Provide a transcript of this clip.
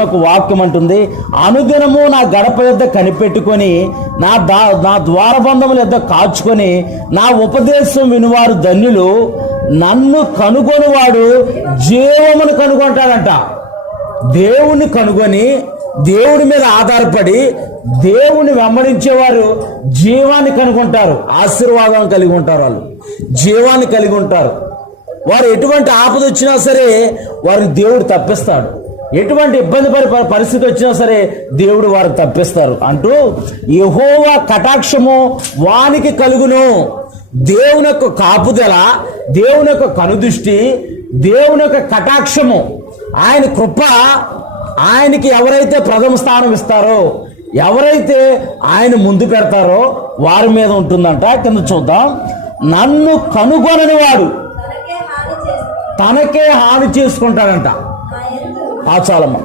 దేవుని ఒక వాక్యం అంటుంది, అనుదినము నా గడప యొద్ద కనిపెట్టుకొని నా ద్వారబంధముల యొద్ద కాచుకొని నా ఉపదేశం వినువారు ధన్యులు, నన్ను కనుగొనివాడు జీవమును కనుగొంటాడంట. దేవుణ్ణి కనుగొని దేవుడి మీద ఆధారపడి దేవుణ్ణి వెంబడించేవారు జీవాన్ని కనుగొంటారు, ఆశీర్వాదం కలిగి ఉంటారు, వాళ్ళు జీవాన్ని కలిగి ఉంటారు. వారు ఎటువంటి ఆపద వచ్చినా సరే వారికి దేవుడు తప్పిస్తాడు, ఎటువంటి ఇబ్బంది పరిస్థితి వచ్చినా సరే దేవుడు వారికి తప్పిస్తారు అంటూ యెహోవా కటాక్షము వానికి కలుగును. దేవుని యొక్క కాపుదల, దేవుని యొక్క కనుదృష్టి, దేవుని యొక్క కటాక్షము, ఆయన కృప ఆయనకి ఎవరైతే ప్రథమ స్థానం ఇస్తారో, ఎవరైతే ఆయన ముందు పెడతారో వారి మీద ఉంటుందంట. కింద చూద్దాం. నన్ను కనుగొనని వాడు తనకే హాని చేసుకుంటాడంట. చాలమ్మ.